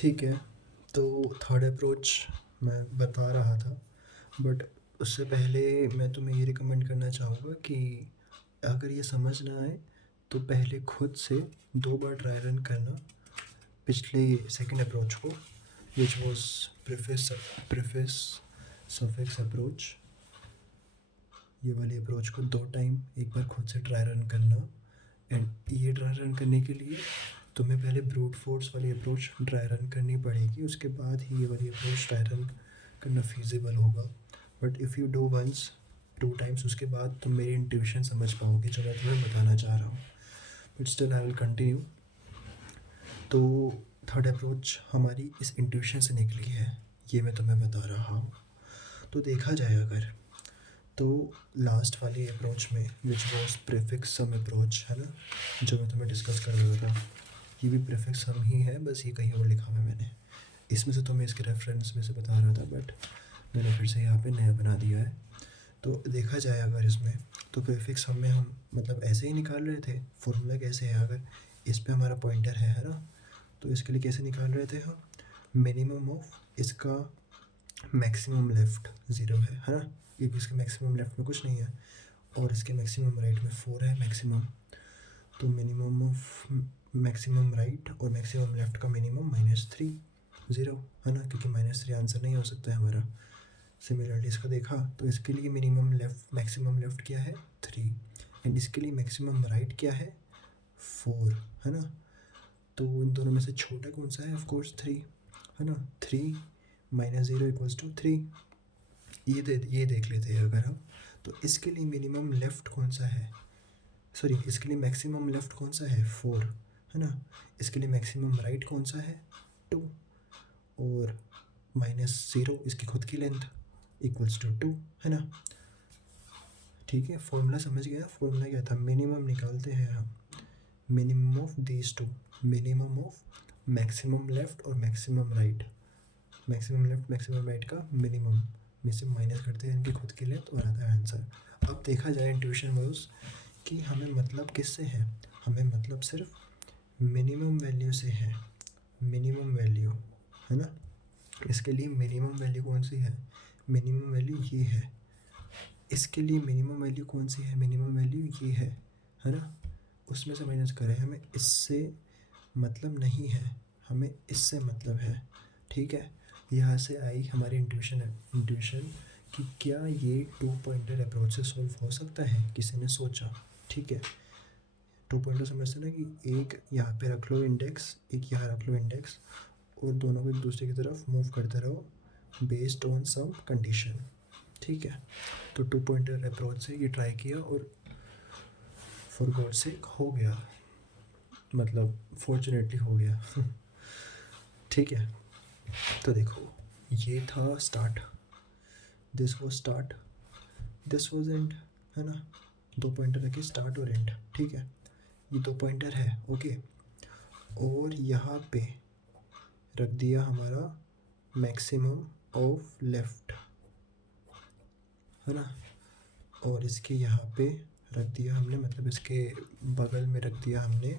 ठीक है। तो थर्ड अप्रोच मैं बता रहा था, बट उससे पहले मैं तुम्हें ये रिकमेंड करना चाहूँगा कि अगर ये समझ ना आए तो पहले खुद से 2 बार ट्राई रन करना पिछले सेकंड अप्रोच को, which was preface suffix approach. ये वाली अप्रोच को 2 टाइम एक बार खुद से ट्राई रन करना। एंड ये ट्राई रन करने के लिए तुम्हें पहले ब्रूट फोर्स वाली अप्रोच ट्राई रन करनी पड़ेगी, उसके बाद ही ये वाली अप्रोच ट्राई रन करना फीजिबल होगा। But if you do once 2 times, उसके बाद तुम मेरी इंट्यूशन समझ पाओगे जो मैं तुम्हें बताना चाह रहा हूँ। But still I will continue. तो थर्ड अप्रोच हमारी इस इंट्यूशन से निकली है, ये मैं तुम्हें बता रहा हूँ। तो देखा जाए अगर, तो लास्ट वाली अप्रोच में which was prefix sum approach है ना, जो मैं तुम्हें डिस्कस कर रहा था, ये भी प्रीफिक्स सम ही है, बस ये कहीं और लिखा हुआ है मैंने। इसमें से तो मैं इसके रेफरेंस में से बता रहा था, बट मैंने फिर से यहाँ पे नया बना दिया है। तो देखा जाए अगर इसमें, तो प्रीफिक्स सम में हम मतलब ऐसे ही निकाल रहे थे। फॉर्मूला कैसे है, अगर इस पे हमारा पॉइंटर है ना, तो इसके लिए कैसे निकाल रहे थे हम, मिनिमम ऑफ इसका मैक्सिमम लेफ्ट 0 है ना, क्योंकि इसके मैक्सिमम लेफ्ट में कुछ नहीं है, और इसके मैक्सिमम राइट में 4 है मैक्सिमम। तो मिनिमम ऑफ मैक्सिमम राइट और मैक्सिमम लेफ्ट का मिनिमम -3 0 है ना, क्योंकि -3 आंसर नहीं हो सकता है हमारा। सिमिलरली इसका देखा तो इसके लिए मिनिमम लेफ्ट मैक्सिमम लेफ्ट क्या है 3, एंड इसके लिए मैक्सिमम राइट क्या है 4 है ना। तो इन दोनों में से छोटा कौन सा है, ऑफ कोर्स 3 है ना। 3 - 0 = 3। ये देख लेते हैं अगर हम, तो इसके लिए मिनिमम लेफ्ट कौन सा है, सॉरी इसके लिए मैक्सिमम लेफ्ट कौन सा है 4 है ना। इसके लिए मैक्सिमम राइट कौन सा है 2, और -0 इसकी खुद की लेंथ = 2 है ना। ठीक है, फॉर्मूला समझ गया। फॉर्मूला क्या था, मिनिमम निकालते हैं हम, minimum of these two, minimum of maximum left और maximum right, maximum left maximum right का मिनिमम में से माइनस करते हैं इनकी खुद की लेंथ और आता है आंसर। अब देखा जाए इंट्यूशन वाइज कि हमें मतलब किससे है, हमें मतलब सिर्फ मिनिमम वैल्यू से है, मिनिमम वैल्यू है ना। इसके लिए मिनिमम वैल्यू कौन सी है, मिनिमम वैल्यू ये है। इसके लिए मिनिमम वैल्यू कौन सी है, मिनिमम वैल्यू ये है ना। उसमें से माइनस करें, हमें इससे मतलब नहीं है, हमें इससे मतलब है। ठीक है, यहाँ से आई हमारी इंट्यूशन कि क्या ये 2 पॉइंटर अप्रोच से सॉल्व हो सकता है, किसी ने सोचा। ठीक है, 2 पॉइंटर समझते ना कि एक यहाँ पे रख लो इंडेक्स, एक यहाँ रख लो इंडेक्स, और दोनों को एक दूसरे की तरफ मूव करते रहो बेस्ड ऑन सम कंडीशन। ठीक है, तो 2 पॉइंटर अप्रोच से ये ट्राई किया और फॉर गॉड सेक हो गया, मतलब फॉर्चुनेटली हो गया। ठीक है, तो देखो ये था start, this was start, this was and है ना। 2 पॉइंटर रखे स्टार्ट और एंड। ठीक है, ये 2 पॉइंटर है ओके, और यहाँ पे रख दिया हमारा मैक्सिमम ऑफ लेफ्ट है ना, और इसके यहाँ पे रख दिया हमने, मतलब इसके बगल में रख दिया हमने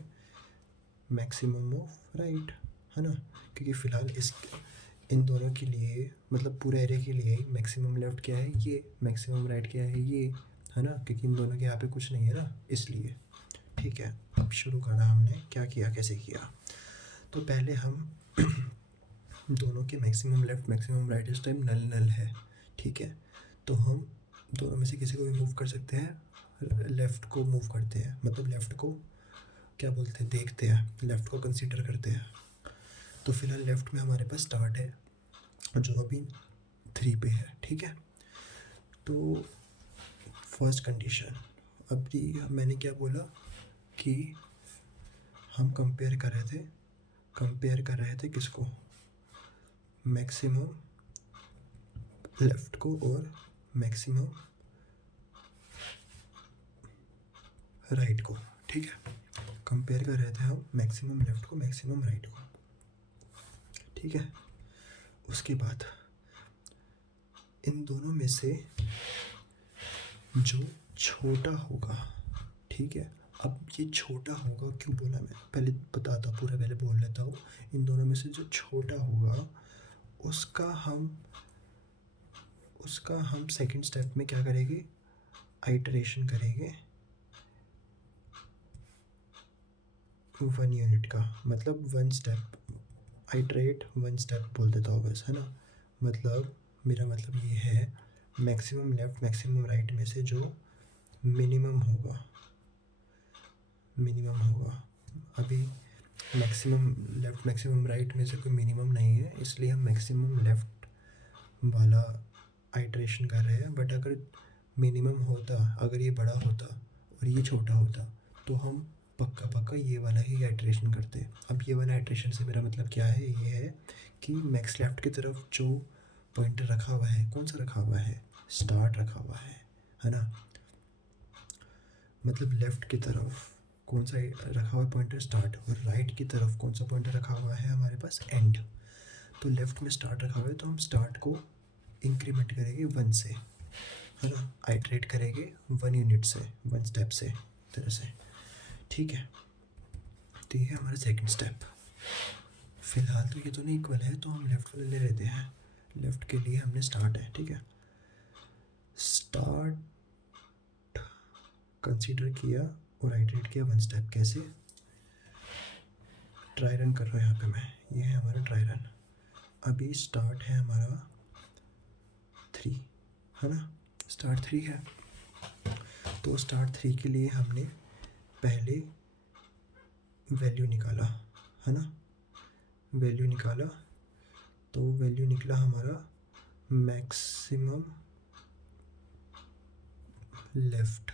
मैक्सिमम ऑफ राइट है ना। क्योंकि फ़िलहाल इस इन दोनों के लिए, मतलब पूरे एरे के लिए मैक्सिमम लेफ्ट क्या है ये, मैक्सिमम राइट क्या है ये है ना, क्योंकि इन दोनों के यहाँ पे कुछ नहीं है ना इसलिए। ठीक है, अब शुरू करा हमने, क्या किया कैसे किया। तो पहले हम दोनों के मैक्सिमम लेफ्ट मैक्सिमम राइट इस टाइम नल नल है। ठीक है, तो हम दोनों में से किसी को भी मूव कर सकते हैं, लेफ़्ट को मूव करते हैं, मतलब लेफ़्ट को क्या बोलते हैं देखते हैं, लेफ़्ट को कंसीडर करते हैं। तो फिलहाल लेफ़्ट में हमारे पास स्टार्ट है जो अभी 3 पे है। ठीक है, तो फर्स्ट कंडीशन, अभी मैंने क्या बोला कि हम कंपेयर कर रहे थे किसको, मैक्सिमम लेफ़्ट को और मैक्सिमम राइट को। ठीक है, कंपेयर कर रहे थे हम मैक्सिमम लेफ़्ट को मैक्सिमम राइट को। ठीक है, उसके बाद इन दोनों में से जो छोटा होगा, ठीक है, अब ये छोटा होगा क्यों बोला, मैं पहले बताता, पूरा पहले बोल लेता हूँ। इन दोनों में से जो छोटा होगा उसका हम सेकंड स्टेप में क्या करेंगे, आइटरेशन करेंगे 1 यूनिट का, मतलब 1 स्टेप, आइटरेट 1 स्टेप बोल देता हूँ बस, है ना। मतलब मेरा मतलब ये है मैक्सिमम लेफ़्ट मैक्सिमम राइट में से जो मिनिमम होगा, अभी मैक्सिमम लेफ़्ट मैक्सिमम राइट में से कोई मिनिमम नहीं है, इसलिए हम मैक्सिमम लेफ़्ट वाला आइटरेशन कर रहे हैं। बट अगर मिनिमम होता, अगर ये बड़ा होता और ये छोटा होता, तो हम पक्का ये वाला ही आइटरेशन करते। अब ये वाला आइटरेशन से मेरा मतलब क्या है, ये है कि मैक्स लेफ़्ट की तरफ जो पॉइंटर रखा हुआ है, कौन सा रखा हुआ है, स्टार्ट रखा हुआ है ना। मतलब लेफ़्ट की तरफ कौन सा रखा हुआ है पॉइंटर, स्टार्ट, और राइट की तरफ कौन सा पॉइंटर रखा हुआ है हमारे पास, एंड। तो लेफ़्ट में स्टार्ट रखा हुआ है, तो हम स्टार्ट को इंक्रीमेंट करेंगे 1 से, है ना, आइटरेट करेंगे 1 यूनिट से, 1 स्टेप से, तरह से, ठीक है। तो ये है हमारा सेकंड स्टेप। फ़िलहाल तो ये दोनों इक्वल है, तो हम लेफ़्ट वाले ले लेते हैं। लेफ़्ट के लिए हमने स्टार्ट है, ठीक है, स्टार्ट कंसीडर किया और आइटरेट किया 1 स्टेप। कैसे, ट्राई रन कर रहा हूँ यहाँ पे मैं, ये है हमारा ट्राई रन। अभी स्टार्ट है हमारा 3, है ना, स्टार्ट 3 है। तो स्टार्ट 3 के लिए हमने पहले वैल्यू निकाला, है ना, वैल्यू निकाला, तो वैल्यू निकला हमारा मैक्सिमम लेफ़्ट,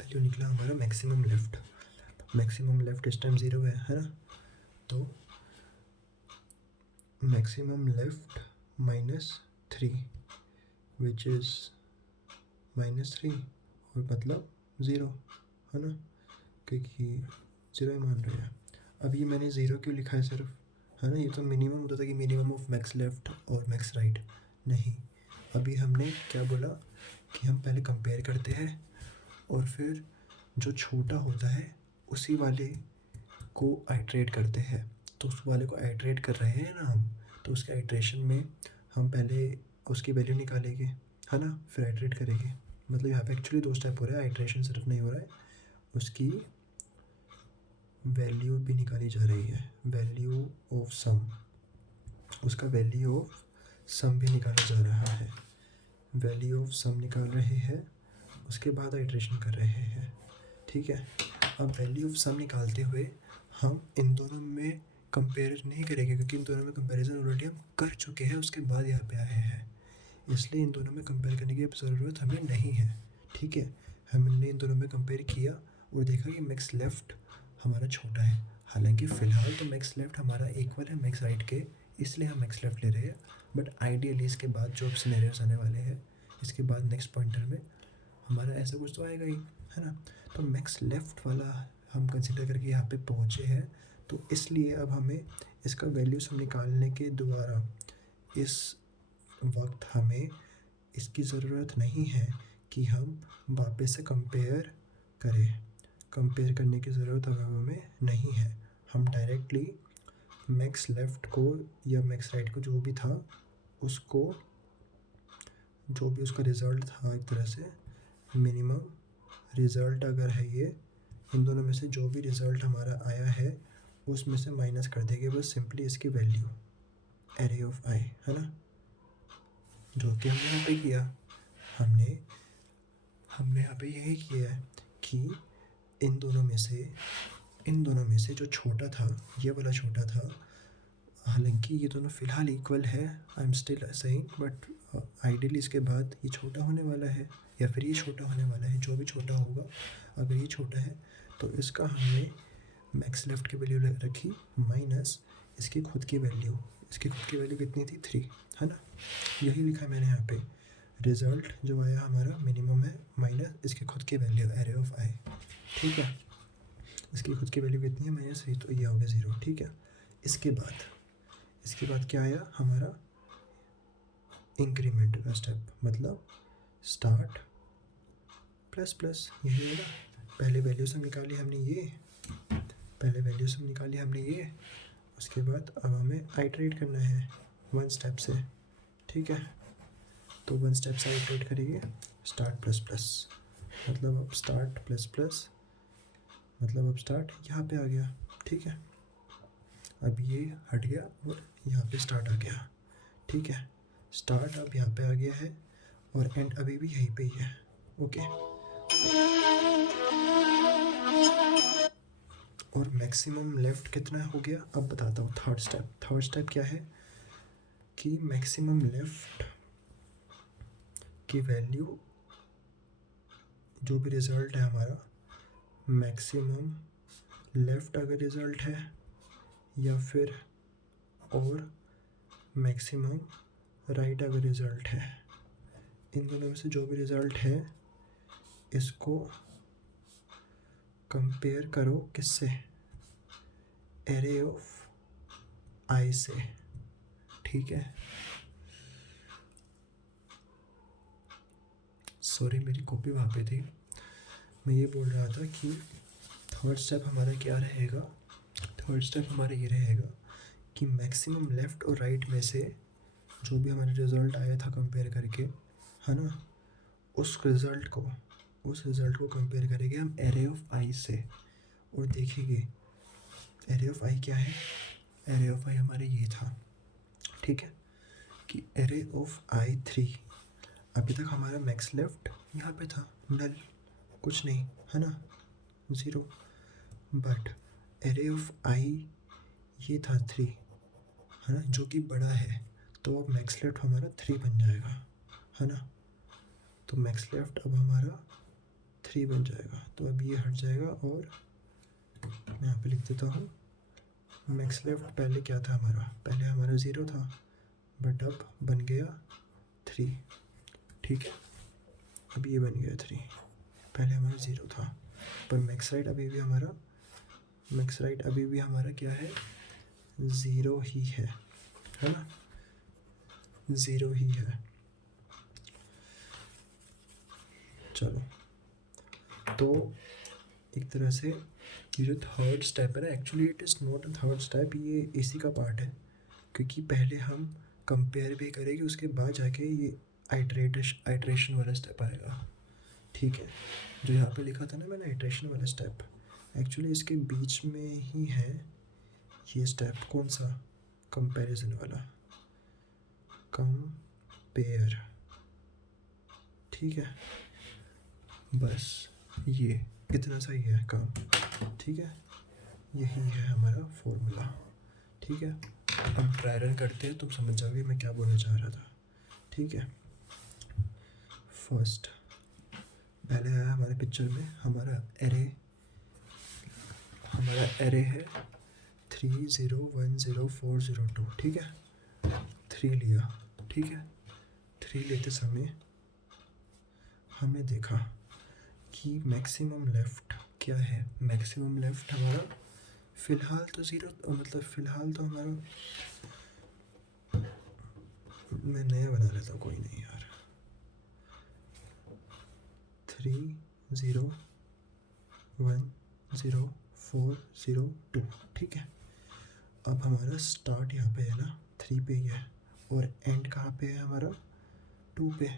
वैल्यू निकला हमारा मैक्सिमम लेफ़्ट। मैक्सिमम लेफ़्ट इस टाइम 0 है ना। तो मैक्सिमम लेफ़्ट -3 विच इज़ -3, और मतलब 0, है ना, क्योंकि 0 ही मान रहे हैं। अब ये मैंने 0 क्यों लिखा है सिर्फ, है ना, ये तो मिनिमम होता था कि मिनिमम ऑफ मैक्स लेफ़्ट और मैक्स राइट, नहीं। अभी हमने क्या बोला कि हम पहले कंपेयर करते हैं और फिर जो छोटा होता है उसी वाले को आइटरेट करते हैं। तो उस वाले को आइटरेट कर रहे हैं ना हम, तो उसके आइटरेशन में हम पहले उसकी वैल्यू निकालेंगे, है ना, फिर आइटरेट करेंगे। मतलब यहाँ पे एक्चुअली 2 स्टेप हो रहा है, आइटरेशन सिर्फ नहीं हो रहा है, उसकी वैल्यू भी निकाली जा रही है, वैल्यू ऑफ सम, उसका वैल्यू ऑफ सम भी निकाला जा रहा है, वैल्यू ऑफ सम निकाल रहे हैं, उसके बाद आइटरेशन कर रहे हैं, ठीक है। अब वैल्यू ऑफ सम निकालते हुए हम इन दोनों में कंपेयर नहीं करेंगे, क्योंकि इन दोनों में कंपैरिजन ऑलरेडी हम कर चुके हैं, उसके बाद यहाँ पे आए हैं, इसलिए इन दोनों में कंपेयर करने की अब ज़रूरत हमें नहीं है, ठीक है। हमने इन दोनों में कंपेयर किया और देखा कि मैक्स लेफ़्ट हमारा छोटा है, हालांकि फ़िलहाल तो मैक्स लेफ़्ट हमारा इक्वल है मैक्स राइट के, इसलिए हम मैक्स लेफ़्ट ले रहे हैं। बट आइडियली इसके बाद जो सिनेरियोस आने वाले हैं, इसके बाद नेक्स्ट पॉइंटर में हमारा ऐसा कुछ तो आएगा ही, है ना। तो मैक्स लेफ़्ट वाला हम कंसिडर करके यहाँ पे पहुँचे हैं, तो इसलिए अब हमें इसका वैल्यू सब निकालने के द्वारा इस वक्त हमें इसकी ज़रूरत नहीं है कि हम वापस से कंपेयर करें, कंपेयर करने की ज़रूरत अब हमें नहीं है। हम डायरेक्टली मैक्स लेफ़्ट को या मैक्स राइट को जो भी था उसको, जो भी उसका रिज़ल्ट था, एक तरह से मिनिमम रिज़ल्ट अगर है ये, इन दोनों में से जो भी रिज़ल्ट हमारा आया है उसमें से माइनस कर देंगे बस सिंपली इसकी वैल्यू, एरे ऑफ आई, है ना, जो कि हमने यहाँ पे किया। हमने यहाँ पे यही किया है कि इन दोनों में से जो छोटा था, ये वाला छोटा था, हालांकि ये दोनों फ़िलहाल इक्वल है, I am still saying, but ideally इसके बाद ये छोटा होने वाला है या फिर ये छोटा होने वाला है, जो भी छोटा होगा, अगर ये छोटा है तो इसका हमने मैक्स लेफ़्ट की वैल्यू रखी माइनस इसकी खुद की वैल्यू, इसकी खुद की वैल्यू कितनी थी 3, है ना, यही लिखा है मैंने यहाँ पे। रिज़ल्ट जो आया हमारा मिनिमम है माइनस इसकी खुद की वैल्यू, एरे ऑफ आई, ठीक है। इसकी खुद की वैल्यू कितनी है -3, तो ये हो गया 0, ठीक है। इसके बाद क्या आया हमारा, इंक्रीमेंट का स्टेप, मतलब स्टार्ट प्लस प्लस, यही होगा, पहले वैल्यू से निकाली हमने ये, पहले वैल्यू से निकाली हमने ये, उसके बाद अब हमें आइटरेट करना है वन स्टेप से, ठीक है। तो वन स्टेप से आइटरेट करेंगे, स्टार्ट प्लस प्लस, मतलब अब स्टार्ट प्लस प्लस, मतलब अब स्टार्ट यहाँ पे आ गया, ठीक है। अब ये हट गया और यहाँ पे स्टार्ट आ गया, ठीक है। स्टार्ट अब यहाँ पे आ गया है और एंड अभी भी यहीं पे ही है, ओके। और मैक्सिमम लेफ़्ट कितना हो गया अब बताता हूँ। थर्ड स्टेप क्या है कि मैक्सिमम लेफ़्ट की वैल्यू, जो भी रिज़ल्ट है हमारा, मैक्सिमम लेफ़्ट अगर रिज़ल्ट है या फिर और मैक्सिमम राइट अगर रिज़ल्ट है, इन दोनों में से जो भी रिज़ल्ट है इसको कंपेयर करो किससे, एरे ऑफ आई से, ठीक है। सॉरी मेरी कॉपी वहाँ पे थी। मैं ये बोल रहा था कि थर्ड स्टेप हमारा क्या रहेगा, थर्ड स्टेप हमारा ये रहेगा कि मैक्सिमम लेफ़्ट और राइट में से जो भी हमारा रिज़ल्ट आया था कंपेयर करके, है ना, उस रिज़ल्ट को कंपेयर करेंगे हम एरे ऑफ आई से और देखेंगे एरे ऑफ आई क्या है। एरे ऑफ आई हमारे ये था, ठीक है, कि एरे ऑफ आई 3, अभी तक हमारा मैक्स लेफ्ट यहाँ पे था, नल, कुछ नहीं, है ना, 0, बट एरे ऑफ आई ये था 3, है ना, जो कि बड़ा है, तो अब मैक्स लेफ्ट हमारा 3 बन जाएगा, है ना। तो मैक्स लेफ्ट अब हमारा 3 बन जाएगा, तो अब ये हट जाएगा और मैं यहाँ पे लिख देता हूँ मैक्स लेफ्ट पहले क्या था हमारा, पहले हमारा 0 था बट अब बन गया 3, ठीक है। अब ये बन गया 3, पहले हमारा 0 था, पर मैक्स राइट अभी भी हमारा क्या है, 0 ही है ना, 0 ही है। चलो, तो एक तरह से ये जो थर्ड स्टेप है ना, actually it is not a third step, ये इसी का पार्ट है, क्योंकि पहले हम कंपेयर भी करेंगे, उसके बाद जाके ये आइट्रेशन वाला स्टेप आएगा, ठीक है। जो यहाँ पे लिखा था ना मैंने आइट्रेशन वाला स्टेप, एक्चुअली इसके बीच में ही है ये स्टेप, कौन सा, कंपैरिजन वाला, कंपेयर, ठीक है। बस ये इतना सा ही है काम, ठीक है, यही है हमारा फॉर्मूला, ठीक है। अब ट्राई रन करते हैं, तुम समझ जाओगे मैं क्या बोलना चाह रहा था, ठीक है। फर्स्ट पहले आया हमारे पिक्चर में हमारा एरे है 3 0 1 0 4 0 2, ठीक है, 3 लिया, ठीक है। 3 लेते समय हमने देखा कि मैक्सिमम लेफ़्ट क्या है, मैक्सिमम लेफ़्ट हमारा फ़िलहाल तो 0, मतलब फ़िलहाल तो हमारा, मैं नया बना लेता हूँ, कोई नहीं यार, 3 0 1 0 4 0 2, ठीक है। अब हमारा स्टार्ट यहाँ पे है ना, 3 पे ही है, और एंड कहाँ पे है हमारा, 2 पे।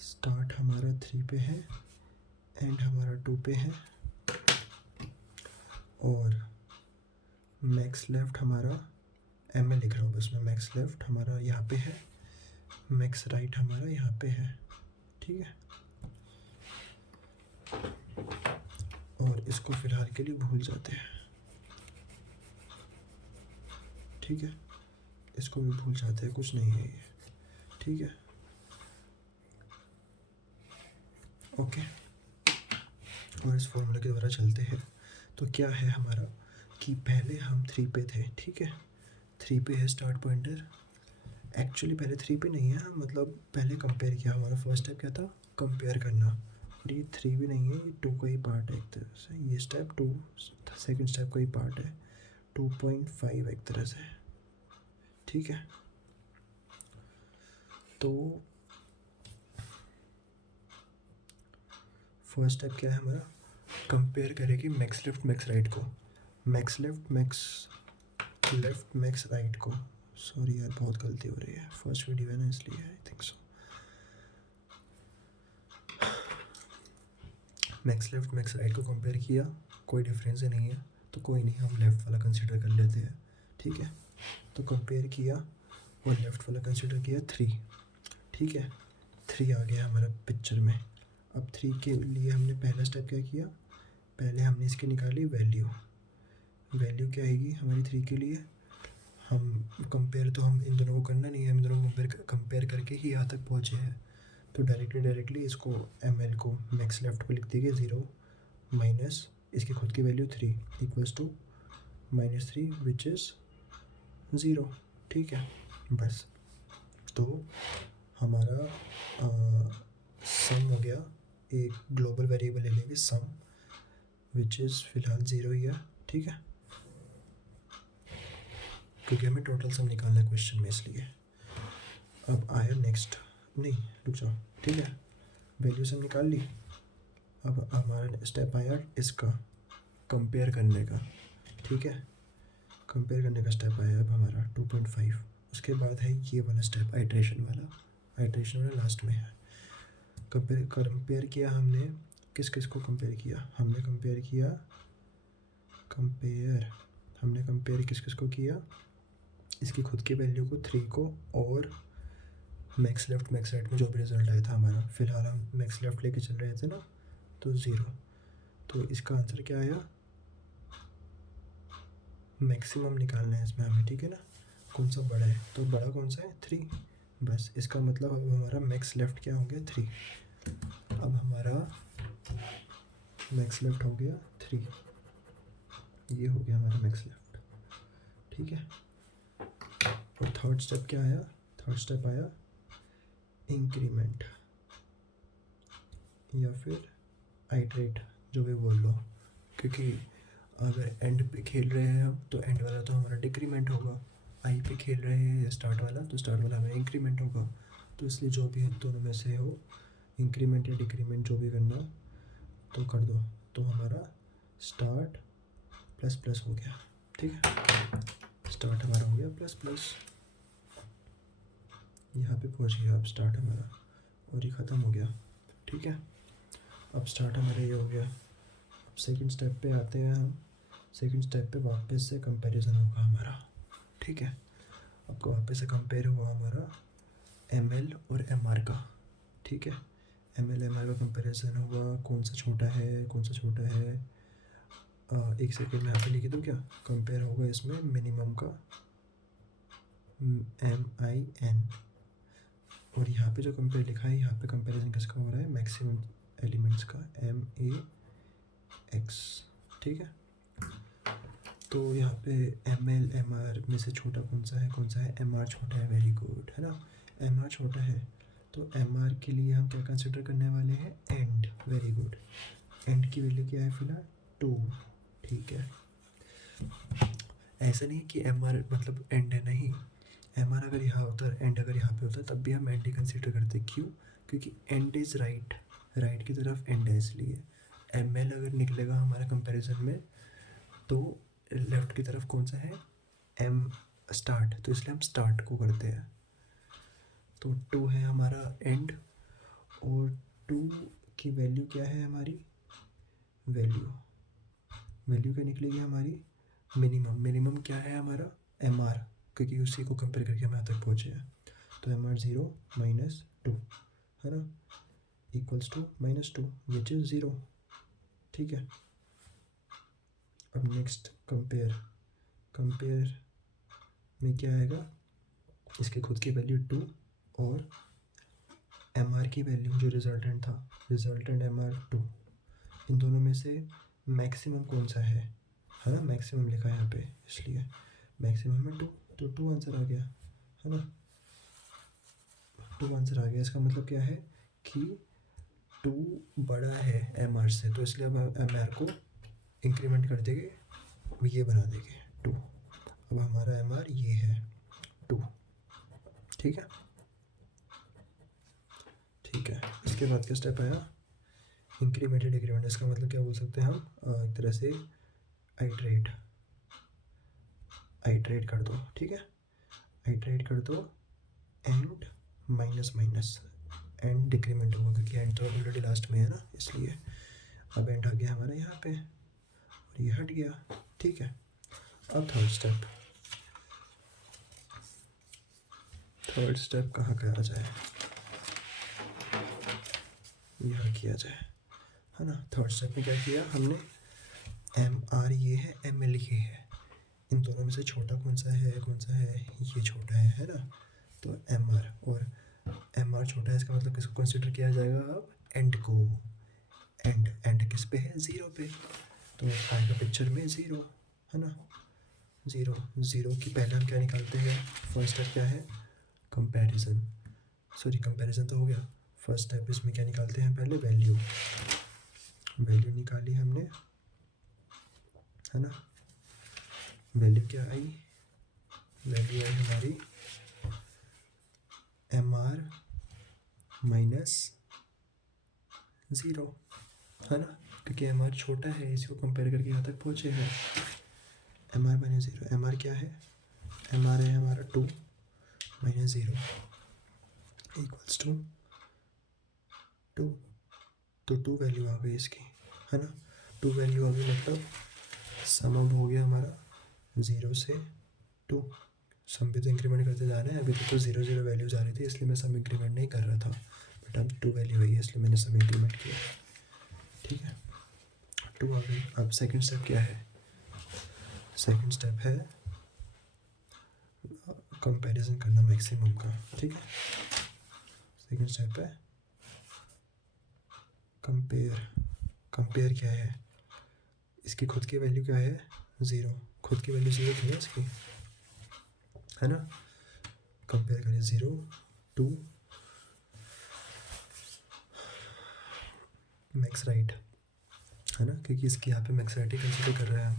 स्टार्ट हमारा 3 पे है, एंड हमारा 2 पे है, और मैक्स लेफ़्ट हमारा, एम में लिख रहा हूँ बस मैं, मैक्स लेफ़्ट हमारा यहाँ पे है, मैक्स राइट हमारा यहाँ पे है, ठीक है। और इसको फिलहाल के लिए भूल जाते हैं, ठीक है, इसको भी भूल जाते हैं, कुछ नहीं है ये, ठीक है, ओके। और इस फॉर्मूले के द्वारा चलते हैं, तो क्या है हमारा कि पहले हम 3 पे थे, ठीक है, 3 पे है स्टार्ट पॉइंटर, एक्चुअली पहले 3 पे नहीं है, मतलब पहले कंपेयर किया, हमारा फर्स्ट स्टेप क्या था, कंपेयर करना, और ये 3 भी नहीं है, ये 2 का ही पार्ट है एक तरह से, ये स्टेप 2 सेकेंड स्टेप का ही पार्ट है, 2.5 एक तरह से, ठीक है। तो फर्स्ट स्टेप क्या है हमारा, कंपेयर करेगी मैक्स लेफ्ट मैक्स राइट को, मैक्स लेफ्ट मैक्स राइट को। सॉरी यार बहुत गलती हो रही है, फर्स्ट वीडियो है ना इसलिए, I think so. Max left max right को कंपेयर किया, कोई डिफरेंस ही नहीं है, तो कोई नहीं, हम लेफ़्ट वाला कंसिडर कर लेते हैं, ठीक है। तो कंपेयर किया और लेफ़्ट वाला कंसिडर किया 3, ठीक है। 3 आ गया हमारा पिक्चर में। अब 3 के लिए हमने पहला स्टेप क्या किया, पहले हमने इसकी निकाली वैल्यू। वैल्यू क्या आएगी हमारी 3 के लिए, हम कंपेयर तो हम इन दोनों को करना नहीं है, हम दोनों को कंपेयर करके ही यहाँ तक पहुँचे हैं। तो डायरेक्टली इसको ml को मैक्स लेफ्ट को लिख देंगे 0 माइनस इसकी खुद की value 3 equals to -3 which is 0, ठीक है। बस तो हमारा सम हो गया, एक ग्लोबल वेरिएबल ले लेंगे सम विच इज़ फ़िलहाल 0 ही है, ठीक है, क्योंकि हमें टोटल सम निकालना है क्वेश्चन में इसलिए। अब आया नेक्स्ट, नहीं रुक जाओ, ठीक है, वैल्यू सम निकाल ली। अब हमारा स्टेप आया इसका कंपेयर करने का, ठीक है, कंपेयर करने का स्टेप आया अब हमारा 2.5। उसके बाद है ये वाला स्टेप आइट्रेशन वाला लास्ट में है। कंपेयर किया हमने, किस किस को कंपेयर किया, हमने कंपेयर किस किस को किया, इसकी खुद की वैल्यू को 3 को और मैक्स लेफ्ट मैक्स राइट में जो भी रिजल्ट आया था हमारा, फ़िलहाल हम मैक्स लेफ्ट लेके चल रहे थे ना, तो 0। तो इसका आंसर क्या आया, मैक्सिमम निकालना है इसमें हमें, ठीक है ना, कौन सा बड़ा है, तो बड़ा कौन सा है 3। बस इसका मतलब अब हमारा मैक्स लेफ्ट क्या हो गया 3। अब हमारा मैक्स लेफ्ट हो गया 3, ये हो गया हमारा मैक्स लेफ्ट, ठीक है। और थर्ड स्टेप क्या आया, थर्ड स्टेप आया इंक्रीमेंट या फिर आइट्रेट, जो भी बोल लो, क्योंकि अगर एंड पे खेल रहे हैं हम तो एंड वाला तो हमारा डिक्रीमेंट होगा, आई पे खेल रहे हैं स्टार्ट वाला तो स्टार्ट वाला हमारा इंक्रीमेंट होगा। तो इसलिए जो भी है दोनों में से हो, इंक्रीमेंट या डिक्रीमेंट जो भी करना तो कर दो। तो हमारा स्टार्ट प्लस प्लस हो गया, ठीक है, स्टार्ट हमारा हो गया प्लस प्लस, यहाँ पे पहुँच गया अब स्टार्ट हमारा, और ये ख़त्म हो गया, ठीक है। अब स्टार्ट हमारा ये हो गया। अब सेकंड स्टेप पे आते हैं हम, सेकंड स्टेप पे वापस से कंपैरिजन होगा हमारा, ठीक है। आपको वापस से कंपेयर हुआ हमारा ml और mr का, ठीक है, ml mr का कंपैरिजन हुआ, कौन सा छोटा है कौन सा छोटा है। एक सेकेंड में यहाँ पे लिख दूँ क्या, कंपेयर होगा इसमें मिनिमम का min, और यहाँ पे जो कंपेयर लिखा है, यहाँ पे कंपैरिजन किसका हो रहा है, मैक्सिमम एलिमेंट्स का max, ठीक है। तो यहाँ पे ml mr में से छोटा कौन सा है mr छोटा है, वेरी गुड, है ना, mr छोटा है। तो mr के लिए हम क्या कंसिडर करने वाले हैं, एंड, वेरी गुड, एंड की वैल्यू क्या है फिलहाल 2, ठीक है। ऐसा नहीं कि mr मतलब एंड है, नहीं, mr अगर यहाँ होता है, एंड अगर यहाँ पे होता है तब भी हम एंड ही कंसिडर करते, क्यों, क्योंकि एंड इज़ राइट की तरफ एंड है, इसलिए ml अगर निकलेगा हमारा कंपैरिजन में तो लेफ़्ट की तरफ कौन सा है, m स्टार्ट, तो इसलिए हम स्टार्ट को करते हैं। तो 2 है हमारा एंड, और 2 की वैल्यू क्या है हमारी, वैल्यू क्या निकलेगी हमारी, मिनिमम क्या है हमारा mr, क्योंकि उसी को कंपेयर करके हम यहाँ तक पहुँचे हैं। तो mr 0 माइनस 2, है ना, इक्वल्स टू -2 विच इज़ 0, ठीक है। अब नेक्स्ट कंपेयर में क्या आएगा, इसके खुद की वैल्यू 2 और mr की वैल्यू जो रिजल्टेंट mr 2, इन दोनों में से मैक्सिमम कौन सा है ना, मैक्सिमम लिखा है यहाँ पे, इसलिए मैक्सिमम है 2, तो 2 आंसर आ गया, है ना, 2 आंसर आ गया। इसका मतलब क्या है कि 2 बड़ा है mr से, तो इसलिए अब mr को इंक्रीमेंट कर देंगे, ये बना देंगे 2। अब हमारा mr ये है 2, ठीक है। इसके बाद क्या स्टेप आया, इंक्रीमेंटेड डिक्रीमेंट, इसका मतलब क्या बोल सकते हैं हम, एक तरह से आइट्रेट आइट्रेट कर दो, ठीक है, आइट्रेट कर दो and minus minus and decrement होगा, क्योंकि एंड तो ऑलरेडी लास्ट में है ना, इसलिए अब एंड आ गया हमारा यहाँ पे और ये हट गया, ठीक है। अब थर्ड स्टेप कहाँ करा जाए, यहाँ किया जाए, है ना। थर्ड स्टेप में क्या किया हमने, एम आर ये है, एम एल ये है, इन दोनों में से छोटा कौन सा है, ये छोटा है ना। तो एम आर और एम आर छोटा है, इसका मतलब किसको कंसिडर किया जाएगा, अब एंड को, एंड किस पे है, ज़ीरो पे, तो आएगा पिक्चर में ज़ीरो, है ना। ज़ीरो की पहले हम क्या निकालते हैं, फर्स्ट स्टेप क्या है, कंपैरिजन, कंपैरिजन तो हो गया। फर्स्ट स्टेप इसमें क्या निकालते हैं, पहले वैल्यू निकाली हमने, है ना। वैल्यू क्या आई, हमारी एम आर माइनस ज़ीरो, है ना, क्योंकि एम आर छोटा है, इसको कंपेयर करके यहाँ तक पहुँचे हैं। M R minus zero, M R क्या है, एम आर है हमारा 2 माइनस ज़ीरो इक्वल्स टू 2, तो 2 वैल्यू आ गई इसकी, है ना। 2 वैल्यू आ गई, मतलब सम अब हो गया हमारा 0 से 2। सम भी तो इंक्रीमेंट करते जा रहे हैं, अभी तो 0 वैल्यूज आ रही थी, इसलिए मैं सम इंक्रीमेंट नहीं कर रहा था, बट अब 2 वैल्यू आई है, इसलिए मैंने सम इंक्रीमेंट किया, ठीक है। 2 आ गई। अब सेकंड स्टेप क्या है, सेकंड स्टेप है कंपैरिजन करना मैक्सिमम का, ठीक है। सेकंड स्टेप है कंपेयर क्या है, इसकी खुद की वैल्यू क्या है, 0, खुद की वैल्यू 0 थी ना इसकी, है ना। कंपेयर करें 0 2 मैक्स राइट, है ना, क्योंकि इसकी यहाँ पे मैक्स राइट ही कंसिडर कर रहे हैं हम।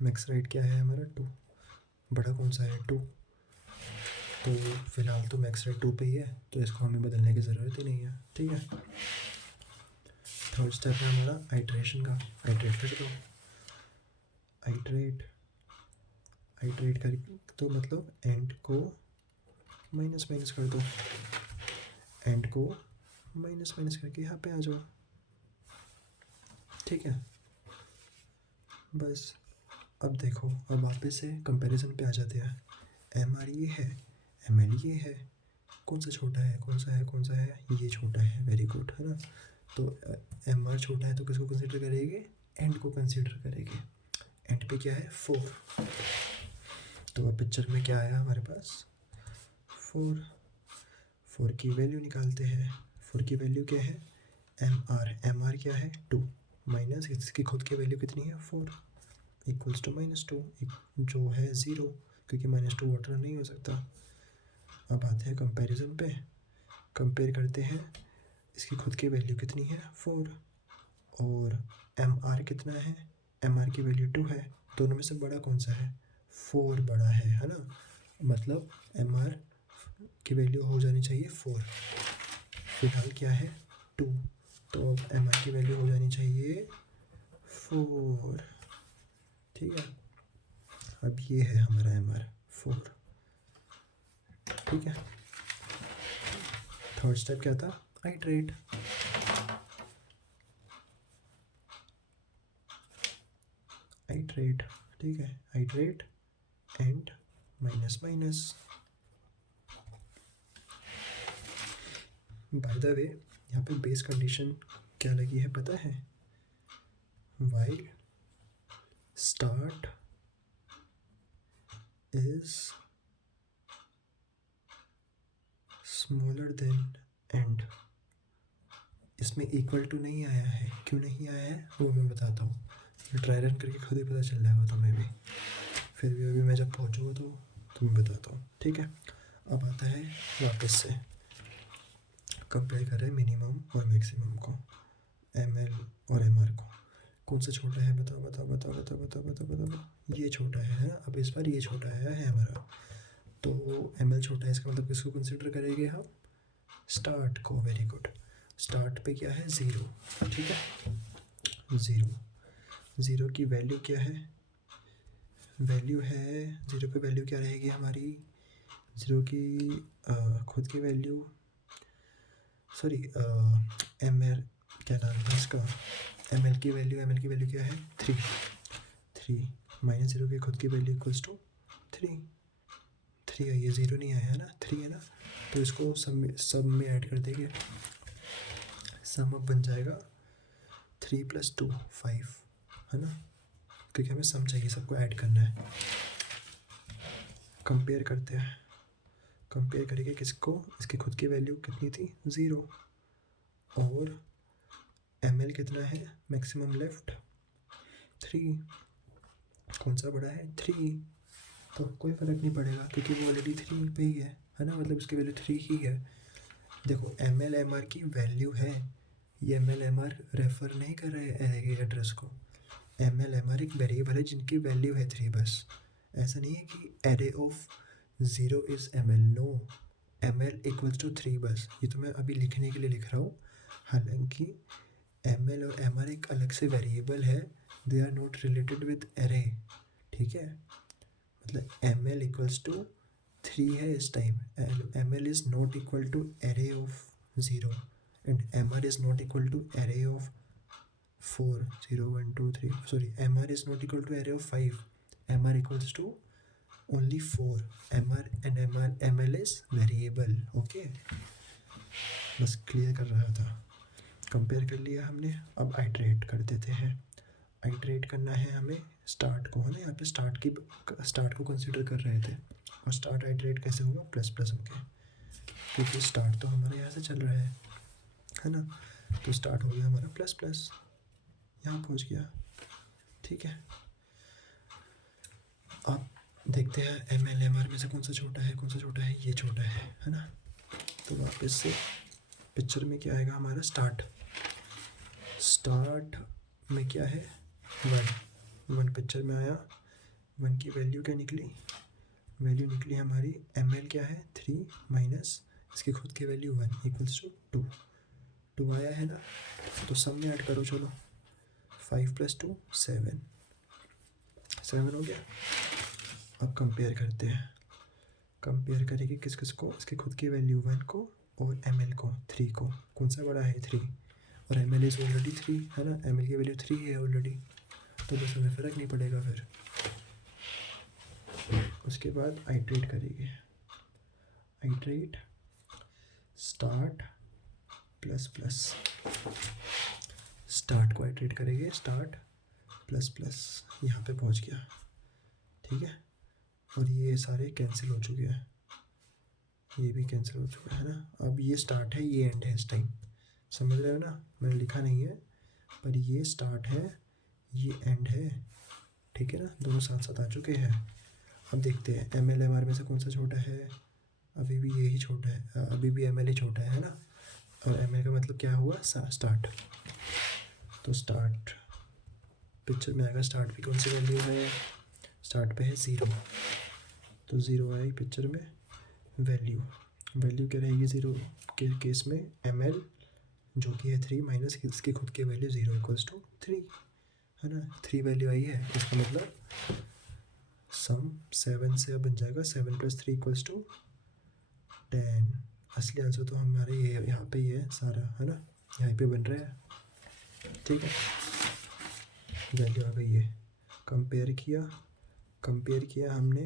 मैक्स राइट क्या है हमारा 2, बड़ा कौन सा है 2, तो फिलहाल तो मैक्स राइट 2 पे ही है, तो इसको हमें बदलने की ज़रूरत ही नहीं है, ठीक है। थर्ड स्टेप है हमारा आइट्रेशन का, आइट्रेट कर दो, आइट्रेट कर, तो मतलब एंड को माइनस माइनस कर दो, एंड को माइनस माइनस करके यहाँ पे आ जाओ, ठीक है। बस अब देखो, अब वापस से कंपैरिजन पे आ जाते हैं। एम आर ये है, एम एल ये है, कौन सा छोटा है, ये छोटा है, वेरी गुड, है ना। तो एम आर छोटा है तो किसको कंसिडर करेंगे, एंड को कंसिडर करेंगे। एंड पे क्या है 4, तो अब पिक्चर में क्या आया हमारे पास 4 की वैल्यू निकालते हैं। 4 की वैल्यू क्या है, एम आर क्या है 2 माइनस इसकी खुद की वैल्यू कितनी है 4 इक्वल्स टू -2, जो है 0, क्योंकि -2 वाटर नहीं हो सकता। अब आते हैं कंपैरिजन पे, कंपेयर करते हैं, इसकी खुद की वैल्यू कितनी है 4 और एम आर कितना है, एम आर की वैल्यू 2 है, दोनों में से बड़ा कौन सा है, 4 बड़ा है ना। मतलब एम आर की वैल्यू हो जानी चाहिए 4, फिलहाल क्या है 2, तो अब एम आर की वैल्यू हो जानी चाहिए 4, ठीक है। अब ये है हमारा एम आर 4, ठीक है। थर्ड स्टेप क्या था, आइट्रेट, ठीक है, iterate and minus minus. By the way यहाँ पे बेस कंडीशन क्या लगी है पता है, while start is smaller than and. इसमें इक्वल टू नहीं आया है, क्यों नहीं आया है वो मैं बताता हूँ, ट्राई रन करके खुद ही पता चल जाएगा तुम्हें भी, फिर भी अभी मैं जब पहुँचूँगा तो तुम्हें बताता हूँ, ठीक है। अब आता है वापस से कंपेयर कर रहे हैं मिनिमम और मैक्सिमम को, एम एल और एम आर को, कौन सा छोटा है बताओ बताओ बताओ बताओ बताओ बताओ बताओ, ये छोटा है। अब इस बार ये छोटा है हमारा, तो एम एल छोटा है, इसका मतलब किसको कंसिडर करेंगे हम, स्टार्ट को, वेरी गुड। स्टार्ट पे क्या है 0, ठीक है 0। 0 की वैल्यू क्या है, वैल्यू है 0 पे वैल्यू क्या रहेगी हमारी, 0 की खुद की वैल्यू, सॉरी एम एल, क्या नाम है इसका, एम एल की वैल्यू क्या है 3, 3 माइनस 0 की खुद की वैल्यू इक्वल्स टू 3, 3 है, ये 0 नहीं आया है ना, 3 है ना, तो इसको सब में ऐड कर देंगे, सम अब बन जाएगा 3 + 2 5, है ना, क्योंकि हमें सम चाहिए, सबको ऐड करना है। कंपेयर करते हैं, कंपेयर करेंगे किसको, इसकी खुद की वैल्यू कितनी थी 0, और एम एल कितना है, मैक्सिमम लेफ्ट 3, कौन सा बड़ा है 3, तो कोई फ़र्क नहीं पड़ेगा क्योंकि वो ऑलरेडी 3 पे ही है ना, मतलब इसकी वैल्यू 3 ही है। देखो एम एल एम आर की वैल्यू है, ये M L M R refer नहीं कर रहे एरे के एड्रेस को, एम एल एम आर एक वेरिएबल है जिनकी वैल्यू है 3 बस, ऐसा नहीं है कि array of 0 is M L, no, M L equals to 3 बस, ये तो मैं अभी लिखने के लिए लिख रहा हूँ, हालांकि एम एल और एम आर एक अलग से वेरिएबल है, they are not related with array, ठीक है, मतलब एम एल इक्वल्स टू 3 है इस time, M L is not equal to array of 0 and M R is not equal to array of 4, 0 1 2 3, sorry M R is not equal to array of 5, M R equals to only 4, M R and M L is variable, okay, बस clear कर रहा था। Compare कर लिया हमने, अब iterate कर देते हैं, आइट्रेट करना है हमें स्टार्ट को, है ना, यहाँ पे स्टार्ट को कंसीडर कर रहे थे, और स्टार्ट आइट्रेट कैसे होगा प्लस प्लस होके, क्योंकि स्टार्ट तो हमारे यहाँ से चल रहा है ना, तो स्टार्ट हो गया हमारा प्लस प्लस, यहाँ पहुँच गया, ठीक है। अब देखते हैं एम एल एम आर में से कौन सा छोटा है, कौन सा छोटा है, ये छोटा है ना, तो वापस से पिक्चर में क्या आएगा हमारा, स्टार्ट में क्या है 1 पिक्चर में आया, 1 की वैल्यू क्या निकली, वैल्यू निकली हमारी एम एल क्या है 3 माइनस इसकी खुद की वैल्यू 1 इक्वल्स टू 2 आया है ना, तो सब में ऐड करो, चलो 5 + 2 7, 7 हो गया। अब कंपेयर करते हैं, कंपेयर करेंगे किस किस को, इसकी खुद की वैल्यू 1 को और एम एल को 3 को, कौन सा बड़ा है 3, और एम एल इज़ ऑलरेडी 3 है ना, एम एल की वैल्यू 3 है ऑलरेडी, तो बस हमें फ़र्क नहीं पड़ेगा फिर। उसके बाद आइट्रेट करेंगे, iterate start plus plus, start को आइट्रेट करेंगे, स्टार्ट प्लस प्लस, यहाँ पे पहुँच गया, ठीक है, और ये सारे कैंसिल हो चुके हैं, ये भी कैंसिल हो चुका है ना, अब ये स्टार्ट है, ये एंड है इस टाइम, समझ रहे हो ना, मैंने लिखा नहीं है पर ये स्टार्ट है, ये एंड है, ठीक है ना, दोनों साथ साथ आ चुके हैं। अब देखते हैं एम एल एम आर में से कौन सा छोटा है, अभी भी यही छोटा है, अभी भी एम एल ही छोटा है ना, और एम एल का मतलब क्या हुआ स्टार्ट, तो स्टार्ट पिक्चर में आएगा, स्टार्ट की कौन सी वैल्यू है, स्टार्ट पे है 0, तो 0 आई पिक्चर में, वैल्यू क्या रहेगी 0 के केस में, एम एल जो कि है 3 माइनस इसकी खुद की वैल्यू 0 इक्वल्स टू 3, है ना, 3 वैल्यू आई है, इसका मतलब सम 7 से अब बन जाएगा 7 + 3 इक्वल्स टू 10, असली आंसर तो हमारे ये यहाँ पे ही है सारा, है ना, यहाँ पे बन रहा है, ठीक है, वैल्यू आ गई है, कंपेयर किया हमने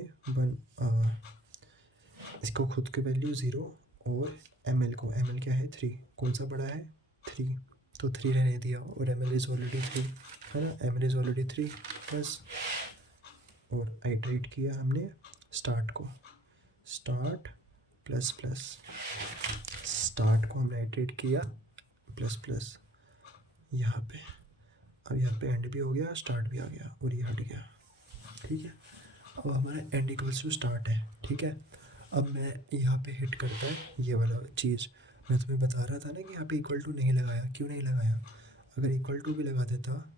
इसको खुद की वैल्यू 0 और एम एल को, एम एल क्या है 3, कौन सा बड़ा है 3, तो 3 रहने दिया, और एम एल इज़ ऑलरेडी 3 है ना, एम एल इज़ ऑलरेडी 3 बस, और आइट्रेट किया हमने स्टार्ट को, स्टार्ट प्लस प्लस, स्टार्ट को हमने आइट्रेट किया प्लस प्लस यहाँ पे, अब यहाँ पे एंड भी हो गया, स्टार्ट भी आ गया, और ये हट गया, ठीक है, अब हमारा एंड इक्वल्स टू स्टार्ट है, ठीक है। अब मैं यहाँ पे हिट करता है ये वाला चीज़, मैं तुम्हें बता रहा था ना कि यहाँ पे इक्वल टू नहीं लगाया, क्यों नहीं लगाया, अगर इक्वल टू भी लगा देता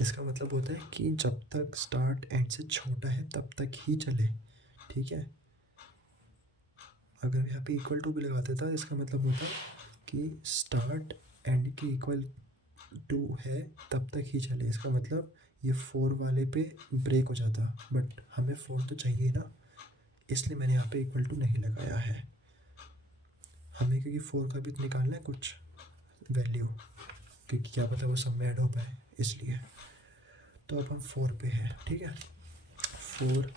इसका मतलब होता है कि जब तक स्टार्ट एंड से छोटा है तब तक ही चले, ठीक है, अगर मैं यहाँ पे इक्वल टू भी लगा देता इसका मतलब होता कि स्टार्ट एंड की इक्वल टू है तब तक ही चले, इसका मतलब ये 4 वाले पे ब्रेक हो जाता, बट हमें 4 तो चाहिए ना, इसलिए मैंने यहाँ पे इक्वल टू नहीं लगाया है हमें, क्योंकि 4 का भी तो निकालना है कुछ वैल्यू, क्योंकि क्या पता वो सब में ऐड हो पाए, इसलिए। तो अब हम 4 पे हैं, ठीक है। 4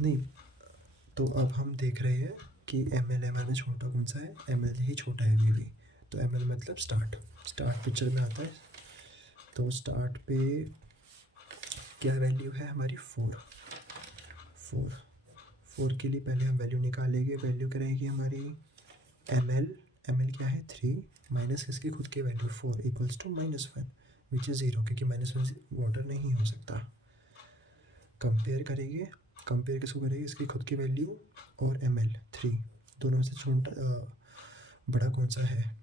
नहीं, तो अब हम देख रहे हैं कि ML में छोटा कौन सा है, ML ही छोटा है अभी भी, तो ML मतलब स्टार्ट पिक्चर में आता है। तो स्टार्ट पे क्या वैल्यू है हमारी, 4 के लिए पहले हम वैल्यू निकालेंगे, वैल्यू क्या रहेगी हमारी ML क्या है 3 माइनस इसकी खुद की value 4 equals to -1 which is 0, क्योंकि -1 वाटर नहीं हो सकता। कंपेयर किसको करेंगे, इसकी खुद की वैल्यू और ML 3, दोनों में से छोटा बड़ा कौन सा है,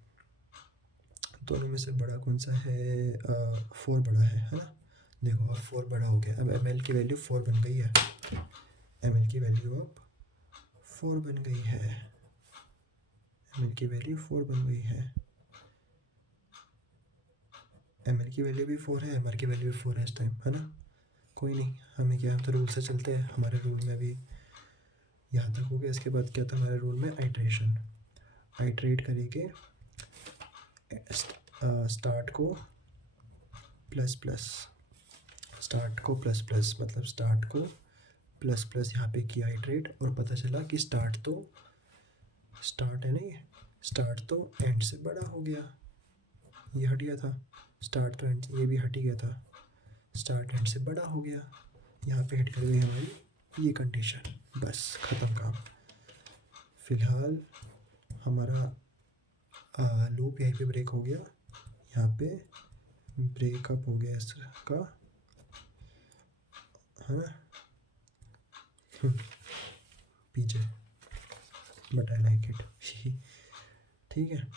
दोनों में से बड़ा कौन सा है, 4 बड़ा है ना। देखो अब 4 बड़ा हो गया, अब ML की वैल्यू 4 बन गई है, ML की वैल्यू अब 4 बन गई है, ML की वैल्यू 4 बन गई है, ML की वैल्यू भी 4 है, MR की वैल्यू भी 4 है इस टाइम, है ना। कोई नहीं, हमें क्या, हम तो रूल से चलते हैं, हमारे रूल में भी यहाँ तक हो गया। इसके बाद क्या था हमारे रूल में, आइट्रेट करेंगे स्टार्ट को प्लस प्लस मतलब स्टार्ट को प्लस प्लस यहाँ पे किया आइट्रेट, और पता चला कि स्टार्ट है नहीं, स्टार्ट तो एंड से बड़ा हो गया, ये हट गया था, स्टार्ट तो एंड, ये भी हट ही गया था, स्टार्ट एंड से बड़ा हो गया, यहाँ पे हिट कर गई हमारी ये कंडीशन, बस ख़त्म काम। फ़िलहाल हमारा लूप यहीं पे ब्रेक हो गया, यहाँ पे ब्रेकअप हो गया इसका, है ना, पीछे, बट आई लाइक इट, ठीक है।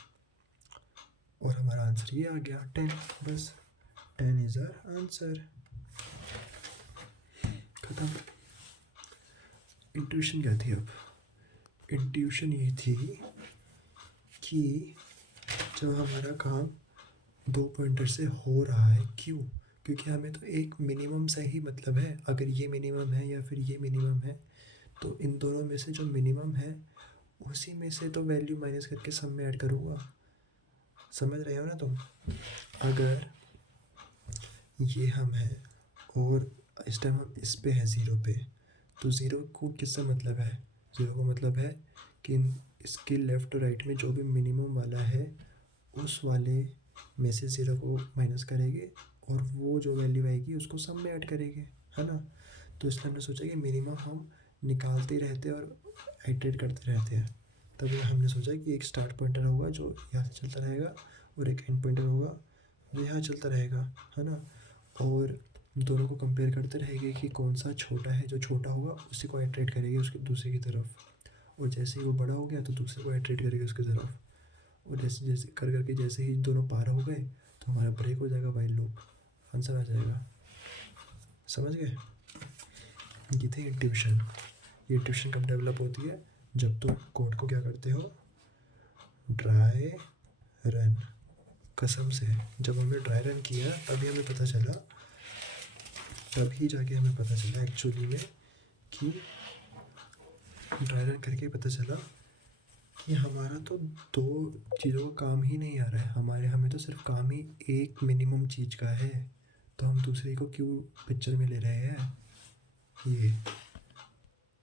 और हमारा आंसर ये आ गया 10, बस 10 इज़ आवर आंसर, खत्म। इंट्यूशन क्या थी, अब इंट्यूशन ये थी कि जब हमारा काम 2 पॉइंटर से हो रहा है, क्यों, क्योंकि हमें तो एक मिनिमम से ही मतलब है, अगर ये मिनिमम है या फिर ये मिनिमम है, तो इन दोनों में से जो मिनिमम है उसी में से तो वैल्यू माइनस करके सब में ऐड करूँगा, समझ रहे हो ना तुम। अगर ये हम हैं और इस टाइम हम इस पे हैं 0 पे, तो 0 को किससे मतलब है, 0 को मतलब है कि इसके लेफ़्ट और राइट में जो भी मिनिमम वाला है उस वाले में से 0 को माइनस करेंगे, और वो जो वैल्यू आएगी उसको सब में ऐड करेंगे, है ना। तो इसलिए हमने सोचा कि मिनिमम हम निकालते ही रहते हैं और आइट्रेट करते रहते हैं, तभी हमने सोचा कि एक स्टार्ट पॉइंटर होगा जो यहाँ से चलता रहेगा, और एक एंड पॉइंटर होगा जो यहाँ चलता रहेगा, है ना। और दोनों को कंपेयर करते रहेंगे कि कौन सा छोटा है, जो छोटा होगा उसी को आइट्रेट करेंगे उसके दूसरे की तरफ, और जैसे ही वो बड़ा हो गया तो दूसरे को आइट्रेट करेंगे उसकी तरफ, और जैसे जैसे कर करके जैसे ही दोनों पार हो गए तो हमारा ब्रेक हो जाएगा वाइल लूप, आंसर आ जाएगा, समझ गए। ये थी इंट्यूशन। ये इंट्यूशन कब डेवलप होती है, जब तुम कोड को क्या करते हो, ड्राई रन, कसम से जब हमने ड्राई रन किया तभी जाके हमें पता चला एक्चुअली में कि ड्राई रन करके पता चला कि हमारा तो 2 चीज़ों का काम ही नहीं आ रहा है, हमें तो सिर्फ काम ही एक मिनिमम चीज़ का है, तो हम दूसरे को क्यों पिक्चर में ले रहे हैं। ये